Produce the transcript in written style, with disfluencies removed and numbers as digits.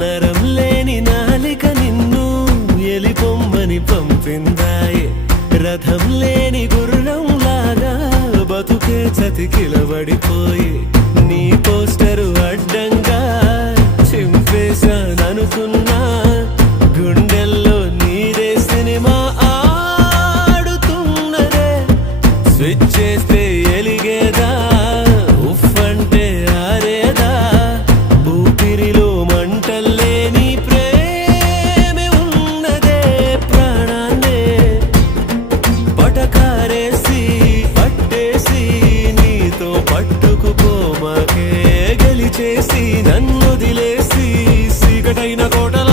నరం లేని నాలిక నిన్ను ఎలిపొమ్మని పంపిందాయే రథం లేని గుర్రం లాగా బతుకే చతికిలబడిపోయి నీ పోస్టరు అడ్డంగా చింపేశాననుకున్నా గుండెల్లో నీరే సినిమా ఆడుతున్నదే స్విచ్ చేస్తే ఎలిగేదా ఉఫ్ అంటే ఆరేదా ఊపిరిలో మంటల్లేని ప్రేమే ఉన్నదే ప్రాణాన్నే పటకారేసి పట్టేసి నీతో పట్టుకుపోమాకే గెలిచేసి నన్ను వదిలేసి సీకటైన కోటల